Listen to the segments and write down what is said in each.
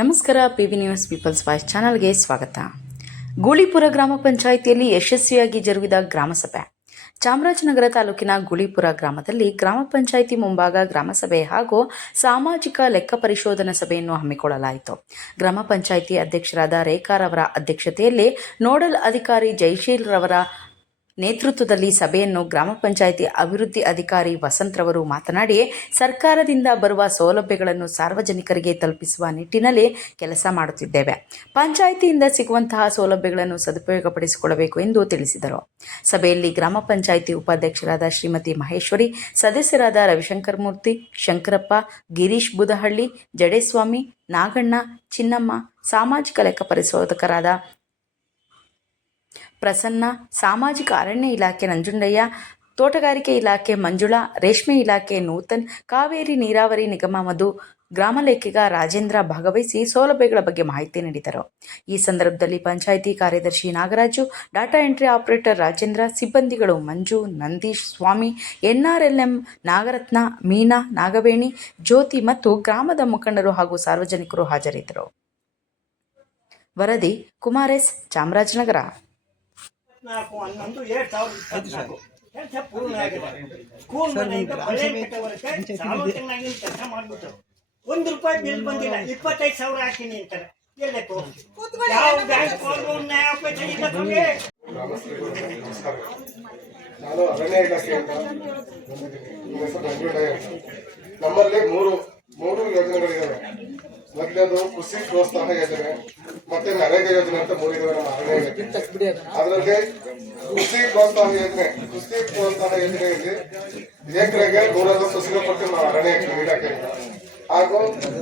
ನಮಸ್ಕಾರ P V news people's voice ಚಾನಲ್ಗೆ ಸ್ವಾಗತ. ಗೂಳಿಪುರ ಗ್ರಾಮ ಪಂಚಾಯಿತಿಯಲ್ಲಿ ಯಶಸ್ವಿಯಾಗಿ ಜರುಗಿದ ಗ್ರಾಮಸಭೆ. ಚಾಮರಾಜನಗರ ತಾಲೂಕಿನ ಗುಳಿಪುರ ಗ್ರಾಮದಲ್ಲಿ ಗ್ರಾಮ ಪಂಚಾಯಿತಿ ಮುಂಭಾಗ ಗ್ರಾಮಸಭೆ ಹಾಗೂ ಸಾಮಾಜಿಕ ಲೆಕ್ಕ ಪರಿಶೋಧನಾ ಸಭೆಯನ್ನು ಹಮ್ಮಿಕೊಳ್ಳಲಾಯಿತು. ಗ್ರಾಮ ಪಂಚಾಯಿತಿ ಅಧ್ಯಕ್ಷರಾದ ರೇಖಾರವರ ಅಧ್ಯಕ್ಷತೆಯಲ್ಲಿ ನೋಡಲ್ ಅಧಿಕಾರಿ ಜೈಶೀಲ್ ರವರ ನೇತೃತ್ವದಲ್ಲಿ ಸಭೆಯನ್ನು ಗ್ರಾಮ ಪಂಚಾಯಿತಿ ಅಭಿವೃದ್ಧಿ ಅಧಿಕಾರಿ ವಸಂತ್ರವರು ಮಾತನಾಡಿ, ಸರ್ಕಾರದಿಂದ ಬರುವ ಸೌಲಭ್ಯಗಳನ್ನು ಸಾರ್ವಜನಿಕರಿಗೆ ತಲುಪಿಸುವ ನಿಟ್ಟಿನಲ್ಲಿ ಕೆಲಸ ಮಾಡುತ್ತಿದ್ದೇವೆ. ಪಂಚಾಯಿತಿಯಿಂದ ಸಿಗುವಂತಹ ಸೌಲಭ್ಯಗಳನ್ನು ಸದುಪಯೋಗಪಡಿಸಿಕೊಳ್ಳಬೇಕು ಎಂದು ತಿಳಿಸಿದರು. ಸಭೆಯಲ್ಲಿ ಗ್ರಾಮ ಪಂಚಾಯಿತಿ ಉಪಾಧ್ಯಕ್ಷರಾದ ಶ್ರೀಮತಿ ಮಹೇಶ್ವರಿ, ಸದಸ್ಯರಾದ ರವಿಶಂಕರ್ ಮೂರ್ತಿ, ಶಂಕರಪ್ಪ, ಗಿರೀಶ್ ಬುದಹಳ್ಳಿ, ಜಡೇಸ್ವಾಮಿ, ನಾಗಣ್ಣ, ಚಿನ್ನಮ್ಮ, ಸಾಮಾಜಿಕ ಲೆಕ್ಕ ಪರಿಶೋಧಕರಾದ ಪ್ರಸನ್ನ, ಸಾಮಾಜಿಕ ಅರಣ್ಯ ಇಲಾಖೆ ನಂಜುಂಡಯ್ಯ, ತೋಟಗಾರಿಕೆ ಇಲಾಖೆ ಮಂಜುಳಾ, ರೇಷ್ಮೆ ಇಲಾಖೆ ನೂತನ್, ಕಾವೇರಿ ನೀರಾವರಿ ನಿಗಮ ಮಧು, ಗ್ರಾಮ ಲೇಖಿಗ ರಾಜೇಂದ್ರ ಭಾಗವಹಿಸಿ ಸೌಲಭ್ಯಗಳ ಬಗ್ಗೆ ಮಾಹಿತಿ ನೀಡಿದರು. ಈ ಸಂದರ್ಭದಲ್ಲಿ ಪಂಚಾಯಿತಿ ಕಾರ್ಯದರ್ಶಿ Nagaraju, data entry operator Rajendra, ಸಿಬ್ಬಂದಿಗಳು ಮಂಜು, ನಂದೀಶ್ ಸ್ವಾಮಿ, ಎನ್ಆರ್ಎಲ್ಎಂ ನಾಗರತ್ನ, ಮೀನಾ, ನಾಗವೇಣಿ, ಜ್ಯೋತಿ ಮತ್ತು ಗ್ರಾಮದ ಮುಖಂಡರು ಹಾಗೂ ಸಾರ್ವಜನಿಕರು ಹಾಜರಿದ್ದರು. ವರದಿ ಕುಮಾರ್ ಎಸ್. ಚಾಮರಾಜನಗರ. ನಾಲ್ಕು ಹನ್ನೊಂದು ಎರಡ್ ಸಾವಿರದ ಇಪ್ಪತ್ನಾಲ್ಕು ಕೆಲಸ ಪೂರ್ಣ ಆಗಿದೆ. ಸ್ಕೂಲ್ ಮನೆಯಿಂದ ಬಳೆ ಕಟ್ಟೋವರೆಗೆ ಸಾರ್ವಜನಿಕನಾಗಿ ಕೆಲಸ ಮಾಡ್ಬಿಟ್ಟು ಒಂದು ರೂಪಾಯಿ ಬಿಲ್ ಬಂದಿಲ್ಲ. ಇಪ್ಪತ್ತೈದು ಸಾವಿರ ಹಾಕಿನಿ ಅಂತಾರೆ. ಎಲ್ಲಕ್ಕೂ ಯಾವ ಬ್ಯಾಂಕ್ ನಾನು ಅರಣ್ಯ ಇಲಾಖೆಯಿಂದ. ನಮ್ಮಲ್ಲಿ ಮೂರು ಮೂರು ಯೋಜನೆಗಳಿದ್ದಾವೆ ಮೊದಲನೇದು ಕೃಷಿ ಪ್ರೋತ್ಸಾಹ ಯೋಜನೆ ಮತ್ತೆ ನರೇಗಾ ಯೋಜನೆ ಅಂತ ಇಲಾಖೆ ಅದರಲ್ಲಿ ಕೃಷಿ ಪ್ರೋತ್ಸಾಹ ಯೋಜನೆ, ಕೃಷಿ ಪ್ರೋತ್ಸಾಹ ಯೋಜನೆಯಲ್ಲಿ ಎಕರೆಗೆ ನೂರೈವತ್ತು ಸಸಿಗಳು ಕೊಟ್ಟು ನಾವು ಅರಣ್ಯ ಇಲಾಖೆಯಿಂದ. ಹಾಗೂ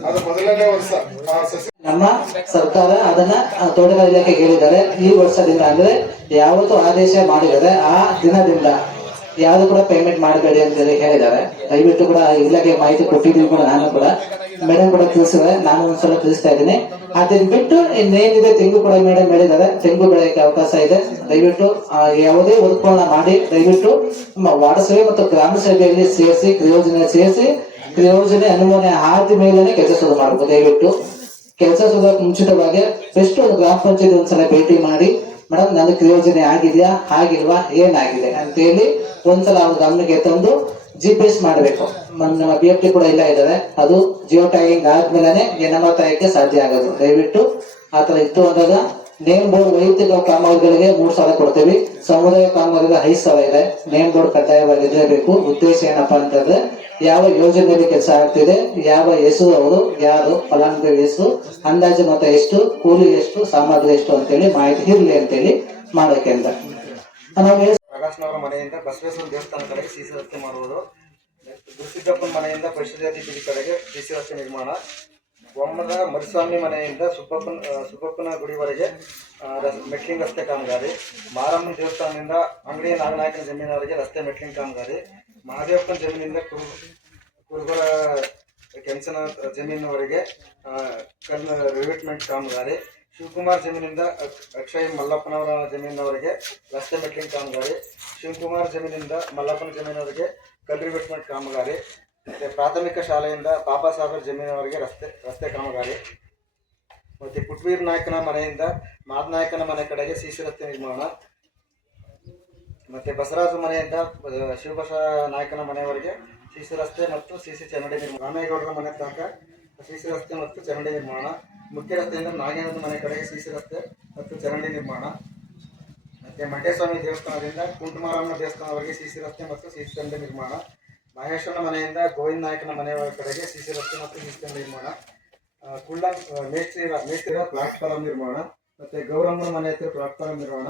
ಅದು ಮೊದಲನೇ ವರ್ಷ, ಆ ಸಸಿ ನಮ್ಮ ಸರ್ಕಾರ ಅದನ್ನ ತೋಟಗಾರಿಕೆ ಕೇಳಿದರೆ ಈ ವರ್ಷದಿಂದ ಅಂದ್ರೆ ಯಾವತ್ತು ಆದೇಶ ಮಾಡಿದರೆ ಆ ದಿನದಿಂದ ಯಾವ್ದು ಕೂಡ ಪೇಮೆಂಟ್ ಮಾಡಬೇಡಿ ಅಂತ ಹೇಳಿ ಹೇಳಿದ್ದಾರೆ. ದಯವಿಟ್ಟು ಕೂಡ ಇಲಾಖೆ ಮಾಹಿತಿ ಕೊಟ್ಟಿದ್ದೀನಿ ಕೂಡ ನಾನು ಕೂಡ. ಮೇಡಮ್ ಕೂಡ ತಿಳಿಸಿದ್ದಾರೆ. ನಾನು ಒಂದ್ಸಲ ತಿಳಿಸ್ತಾ ಇದ್ದೀನಿ. ಅದನ್ನ ಬಿಟ್ಟು ಇನ್ನೇನಿದೆ ತೆಂಗು ಕೂಡ ಮೇಡಮ್ ಹೇಳಿದ್ದಾರೆ. ತೆಂಗು ಬೆಳೆಯಕ್ಕೆ ಅವಕಾಶ ಇದೆ. ದಯವಿಟ್ಟು ಯಾವುದೇ ಉತ್ಪನ್ನ ಮಾಡಿ. ದಯವಿಟ್ಟು ನಮ್ಮ ವಾರ್ಡ್ ಸಭೆ ಮತ್ತು ಗ್ರಾಮ ಸಭೆಯಲ್ಲಿ ಸೇರಿಸಿ ಯೋಜನೆ ಸೇರಿಸಿ ಕ್ರಿಯೋಜನೆ ಅನುಮೋದನೆ ಆದ ಮೇಲೆ ಕೆಲಸ ಶುರು ಮಾಡಬೇಕು. ದಯವಿಟ್ಟು ಕೆಲಸ ಶುರುವಕ್ಕೆ ಮುಂಚಿತವಾಗಿ ಬೆಸ್ಟ್ ಒಂದು ಗ್ರಾಮ ಪಂಚಾಯತ್ ಒಂದ್ಸಲ ಭೇಟಿ ಮಾಡಿ ಮೇಡಮ್ ನನ್ನ ಕ್ರಿಯೋಜನೆ ಆಗಿದೆಯಾ? ಆಗಿಲ್ವಾ? ಏನಾಗಿದೆ? ಅಂತ ಹೇಳಿ ಒಂದ್ಸಲ ಅವ್ರ ಗಮನಕ್ಕೆ ತಂದು ಜಿ ಪಿ ಎಸ್ ಮಾಡಬೇಕು ನಮ್ಮ ಬಿ ಎಫ್ ಟಿ ಕೂಡ ಇಲ್ಲ ಇದ್ದಾರೆ ಅದು ಜಿಯೋ ಟ್ಯಾಗಿಂಗ್ ಆದ್ಮೇಲೆ ನಮ್ಮ ತಾಯಕ್ಕೆ ಸಾಧ್ಯ ಆಗೋದು. ದಯವಿಟ್ಟು ಆತರ ಇತ್ತು ಅಂದಾಗ ನೇಮ್ ಬೋರ್ಡ್ ವೈಯಕ್ತಿಕ ಕಾಮಗಾರಿಗಳಿಗೆ ಮೂರ್ ಸಾವಿರ ಕೊಡ್ತೀವಿ. ಸಮುದಾಯ ಕಾಮಗಾರಿಗೆ ಐದು ಸಾವಿರ ಇದೆ. ನೇಮ್ ಬೋರ್ಡ್ ಕಡ್ಡಾಯವಾಗಿ ಇರಬೇಕು ಉದ್ದೇಶ ಏನಪ್ಪಾ ಅಂತಂದ್ರೆ ಯಾವ ಯೋಜನೆಯಲ್ಲಿ ಕೆಲಸ ಆಗ್ತಿದೆ, ಯಾವ ಹೆಸರು ಅವರು, ಯಾರು, ಫಲಾನುಭವಿ ಹೆಸರು, ಅಂದಾಜು ಮೊತ್ತ ಎಷ್ಟು, ಕೂಲಿ ಎಷ್ಟು, ಸಾಮಗ್ರಿ ಎಷ್ಟು ಅಂತೇಳಿ ಮಾಹಿತಿ ಇರಲಿ ಅಂತೇಳಿ ಮಾಡೋಕೆ ಅಂತ. ನಾವು ಪ್ರಕಾಶ್ನವರ ಮನೆಯಿಂದ ಬಸವೇಶ್ವರ ದೇವಸ್ಥಾನ ಕಡೆಗೆ ಸಿಸಿ ರಸ್ತೆ ಮಾಡುವುದು. ಗುರುಸಿದ್ದಪ್ಪನ ಮನೆಯಿಂದ ಪರಿಶುದ್ಧಾತಿ ಬೀದಿ ಕಡೆಗೆ ಸಿಸಿ ರಸ್ತೆ ನಿರ್ಮಾಣ. ಬೊಮ್ಮದ ಮರಿಸ್ವಾಮಿ ಮನೆಯಿಂದ ಸುಬ್ಬಪ್ಪನ ಸುಬ್ಬಪ್ಪನ ಗುಡಿವರೆಗೆ ಮೆಟ್ಲಿಂಗ್ ರಸ್ತೆ ಕಾಮಗಾರಿ. ಮಾರಮ್ಮನ ದೇವಸ್ಥಾನದಿಂದ ಅಂಗಡಿ ನಾಗನಾಯಕನ ಜಮೀನವರೆಗೆ ರಸ್ತೆ ಮೆಟ್ಲಿಂಗ್ ಕಾಮಗಾರಿ. ಮಹಾದೇವಪ್ಪನ ಜಮೀನಿಂದ ಕುರು, ಕುರುಬರ ಕೆಂಚನ ಜಮೀನಿನವರೆಗೆ ಕಣ್ಣು ರಿವಿಟ್ಮೆಂಟ್ ಕಾಮಗಾರಿ. ಶಿವಕುಮಾರ್ ಜಮೀನಿಂದ ಅಕ್- ಅಕ್ಷಯ್ ಮಲ್ಲಪ್ಪನವರ ಜಮೀನವರಿಗೆ ರಸ್ತೆ ಮೆಟ್ಟಿನ ಕಾಮಗಾರಿ, ಶಿವಕುಮಾರ್ ಜಮೀನಿಂದ ಮಲ್ಲಪ್ಪನ ಜಮೀನವರಿಗೆ ಕಲ್ಲು ಬೆಟ್ಟಿನ ಕಾಮಗಾರಿ, ಮತ್ತೆ ಪ್ರಾಥಮಿಕ ಶಾಲೆಯಿಂದ ಬಾಬಾ ಸಾಹೇಬ್ ಜಮೀನವರಿಗೆ ರಸ್ತೆ ರಸ್ತೆ ಕಾಮಗಾರಿ, ಮತ್ತೆ ಪುಟ್ವೀರ್ ನಾಯಕನ ಮನೆಯಿಂದ ಮಾದನಾಯಕನ ಮನೆ ಕಡೆಗೆ ಸಿಸಿ ರಸ್ತೆ ನಿರ್ಮಾಣ, ಮತ್ತು ಬಸವರಾಜ ಮನೆಯಿಂದ ಶಿವಬಸ ನಾಯಕನ ಮನೆಯವರೆಗೆ ಸಿಸಿ ರಸ್ತೆ ಮತ್ತು ಸಿಸಿ ಚರಂಡಿ ನಿರ್ಮಾಣ, ರಾಮೇಗೌಡರ ಮನೆ ತನಕ ಸಿಸಿ ರಸ್ತೆ ಮತ್ತು ಚರಂಡಿ ನಿರ್ಮಾಣ. ಮುಖ್ಯ ರಸ್ತೆಯಿಂದ ನಾಗೇಂದ್ರ ಮನೆ ಕಡೆಗೆ ಸಿಸಿ ರಸ್ತೆ ಮತ್ತು ಚರಂಡಿ ನಿರ್ಮಾಣ. ಮತ್ತೆ ಮಂಡ್ಯಸ್ವಾಮಿ ದೇವಸ್ಥಾನದಿಂದ ಕುಂಟುಮಾರಮ್ಮ ದೇವಸ್ಥಾನವರೆಗೆ ಸಿಸಿ ರಸ್ತೆ ಮತ್ತು ಸಿಸಿ ಚರಂಡಿ ನಿರ್ಮಾಣ. ಮಹೇಶ್ವರನ ಮನೆಯಿಂದ ಗೋವಿಂದ ನಾಯಕನ ಮನೆಯ ಕಡೆಗೆ ಸಿಸಿ ರಸ್ತೆ ಮತ್ತು ಸಿಸಿ ಚರಂಡಿ ನಿರ್ಮಾಣ. ಕುಳ್ಳ ಮೇಸ್ತ್ರಿ ಮೇಸ್ತ್ರಿರ ಪ್ಲಾಟ್ಫಾರಂ ನಿರ್ಮಾಣ. ಮತ್ತೆ ಗೌರಮ್ಮನ ಮನೆ ಹತ್ತಿರ ಪ್ಲಾಟ್ಫಾರಂ ನಿರ್ಮಾಣ.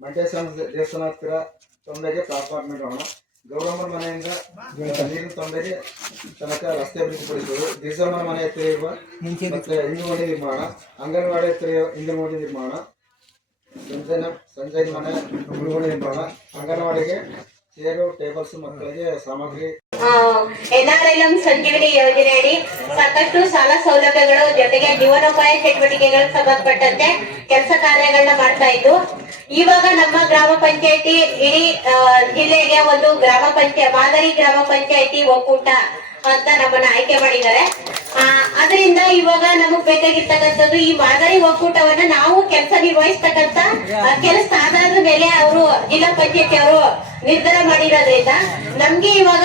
ಮಂಡ್ಯಸ್ವಾಮಿ ದೇವಸ್ಥಾನ ಹತ್ತಿರ ತೊಂದರೆಗೆ ಪ್ಲಾಟ್ಫಾರ್ಮ್ ನಿರ್ಮಾಣ. ಗೌರಮ್ಮನ ಮನೆಯಿಂದ ನೀರಿನ ತೊಂದರೆ ತನಕ ರಸ್ತೆ ಅಭಿವೃದ್ಧಿಪಡಿಸುವುದು ಗಿರಿಜಮ್ಮನ ಮನೆ ಹತ್ತಿರ ಇರುವ ಮತ್ತೆ ಇಂಗುಮಡಿ ನಿರ್ಮಾಣ ಅಂಗನವಾಡಿ ಹತ್ತಿರ ಇಂಗುಮಡಿ ನಿರ್ಮಾಣ ಸಂಜಯನ ಸಂಜಯ್ ಮನೆ ಇಂಗುಮಡಿ ನಿರ್ಮಾಣ ಅಂಗನವಾಡಿಗೆ ಚೇರು ಟೇಬಲ್ಸ್ ಮಕ್ಕಳಿಗೆ ಸಾಮಗ್ರಿ. ಎನ್ಆರ್ಎಲ್ಎಂ ಸಂಜೀವಿನಿ ಯೋಜನೆಯಡಿ ಸಾಕಷ್ಟು ಸಾಲ ಸೌಲಭ್ಯಗಳು ಜೊತೆಗೆ ಜೀವನೋಪಾಯ ಚಟುವಟಿಕೆಗಳಿಗೆ ಸಂಬಂಧಪಟ್ಟಂತೆ ಕೆಲಸ ಕಾರ್ಯಗಳನ್ನ ಮಾಡ್ತಾ ಇದ್ದು ಇವಾಗ ನಮ್ಮ ಗ್ರಾಮ ಪಂಚಾಯತಿ ಇಡೀ ಜಿಲ್ಲೆಗೆ ಒಂದು ಗ್ರಾಮ ಪಂಚಾಯತ್, ಮಾದರಿ ಗ್ರಾಮ ಪಂಚಾಯತಿ ಒಕ್ಕೂಟ ಅಂತ ನಮ್ಮನ್ನ ಆಯ್ಕೆ ಮಾಡಿದ್ದಾರೆ. ಅದರಿಂದ ಇವಾಗ ನಮಗ್ ಬೇಕಾಗಿರ್ತಕ್ಕಂಥದ್ದು ಈ ಮಾದರಿ ಒಕ್ಕೂಟವನ್ನ ನಾವು ಕೆಲಸ ನಿರ್ವಹಿಸ್ತಕ್ಕಂತ ಕೆಲಸ ಆಧಾರದ ಮೇಲೆ ಅವರು ಜಿಲ್ಲಾ ಪಂಚಾಯತಿ ಅವರು ನಿರ್ಧಾರ ಮಾಡಿರೋದ್ರಿಂದ ನಮ್ಗೆ ಇವಾಗ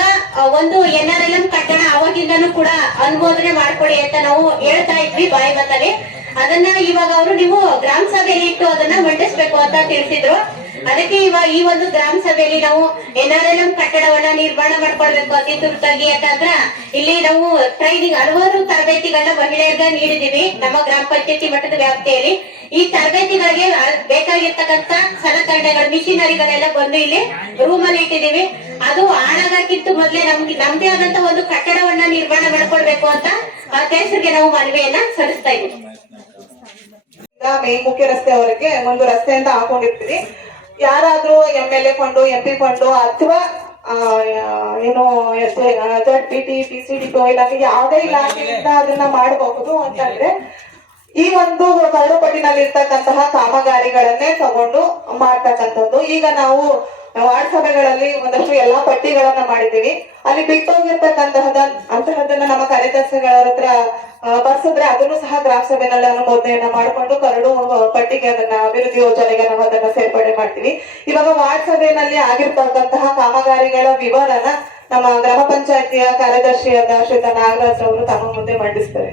ಒಂದು ಎನ್ ಆರ್ ಎಲ್ ಎಂ ಕಟ್ಟಡ ಅವಾಗಿಂದನೂ ಕೂಡ ಅನುಮೋದನೆ ಮಾಡ್ಕೊಡಿ ಅಂತ ನಾವು ಹೇಳ್ತಾ ಇದ್ವಿ ಬಾಯಿ ಬಂದಲ್ಲಿ ಅದನ್ನ ಇವಾಗ ಅವರು ನೀವು ಗ್ರಾಮ ಸಭೆಯಲ್ಲಿ ಇಟ್ಟು ಅದನ್ನ ಮಂಡಿಸ್ಬೇಕು ಅಂತ ತಿಳಿಸಿದ್ರು ಅದಕ್ಕೆ ಇವಾಗ ಈ ಒಂದು ಗ್ರಾಮ ಸಭೆಯಲ್ಲಿ ನಾವು ಎನ್ ಆರ್ ಎಲ್ ಎಂ ಕಟ್ಟಡವನ್ನ ನಿರ್ಮಾಣ ಮಾಡ್ಕೊಳ್ಬೇಕು ಅತಿ ತುರ್ತಾಗಿ ಯಾಕಂದ್ರ ಇಲ್ಲಿ ನಾವು ಟ್ರೈನಿಂಗ್ ಹಲವಾರು ತರಬೇತಿಗಳನ್ನ ಮಹಿಳೆಯರಿಗೆ ನೀಡಿದೀವಿ ನಮ್ಮ ಗ್ರಾಮ ಪಂಚಾಯತಿ ಮಟ್ಟದ ವ್ಯಾಪ್ತಿಯಲ್ಲಿ. ಈ ತರಬೇತಿಗಳಿಗೆ ಬೇಕಾಗಿರ್ತಕ್ಕಂತ ಸಲಕರಣೆಗಳು, ಮಿಷಿನರಿಗಳೆಲ್ಲ ಬಂದು ಇಲ್ಲಿ ರೂಮ್ ಅಲ್ಲಿ ಇಟ್ಟಿದೀವಿ ಅದು ಹಾಳಾಗಕ್ಕಿಂತ ಮೊದಲೇ ನಮ್ಗೆ ನಮ್ದೇ ಆದಂತ ಒಂದು ಕಟ್ಟಡವನ್ನ ನಿರ್ಮಾಣ ಮಾಡ್ಕೊಳ್ಬೇಕು ಅಂತ ಅಧ್ಯಕ್ಷರಿಗೆ ನಾವು ಮನವಿಯನ್ನ ಸಲ್ಲಿಸ್ತಾ ಇದ್ದೀವಿ. ಮುಖ್ಯ ರಸ್ತೆವರೆಗೆ ಒಂದು ರಸ್ತೆಯಿಂದ ಹಾಕೊಂಡಿರ್ತೀವಿ. ಯಾರಾದ್ರೂ M L A fund M P fund ಅಥವಾ ಏನು Z P T P C D ಇಲಾಖೆ ಯಾವುದೇ ಇಲಾಖೆಯಿಂದ ಅದನ್ನ ಮಾಡಬಹುದು ಅಂತಂದ್ರೆ ಈ ಒಂದು ಕರಡುಪಟ್ಟಿನಲ್ಲಿ ಇರ್ತಕ್ಕಂತಹ ಕಾಮಗಾರಿಗಳನ್ನೇ ತಗೊಂಡು ಮಾಡ್ತಕ್ಕಂಥದ್ದು. ಈಗ ನಾವು ವಾರ್ಡ್ ಸಭೆಗಳಲ್ಲಿ ಒಂದಷ್ಟು ಎಲ್ಲಾ ಪಟ್ಟಿಗಳನ್ನ ಮಾಡಿದ್ದೀವಿ. ಅಲ್ಲಿ ಬಿಟ್ಟೋಗಿರ್ತಕ್ಕಂತಹದ, ಅಂತಹದನ್ನ ನಮ್ಮ ಕಾರ್ಯದರ್ಶಿಗಳ ಹತ್ರ ಬರ್ಸಿದ್ರೆ ಅದನ್ನು ಸಹ ಗ್ರಾಮ ಸಭೆನಲ್ಲಿ ಅನುಮೋದನೆಯನ್ನ ಮಾಡಿಕೊಂಡು ಕರಡು ಪಟ್ಟಿಗೆ ಅದನ್ನ ಅಭಿವೃದ್ಧಿ ಯೋಜನೆಗೆ ನಾವು ಅದನ್ನ ಸೇರ್ಪಡೆ ಮಾಡ್ತೀವಿ. ಇವಾಗ ವಾರ್ಡ್ ಸಭೆಯಲ್ಲಿ ಆಗಿರ್ತಕ್ಕಂತಹ ಕಾಮಗಾರಿಗಳ ವಿವರನ ನಮ್ಮ ಗ್ರಾಮ ಪಂಚಾಯತಿಯ ಕಾರ್ಯದರ್ಶಿಯಾದ ಶ್ರೀತ ನಾಗರಾಜ್ ಅವರು ತಮ್ಮ ಮುಂದೆ ಮಂಡಿಸ್ತಾರೆ.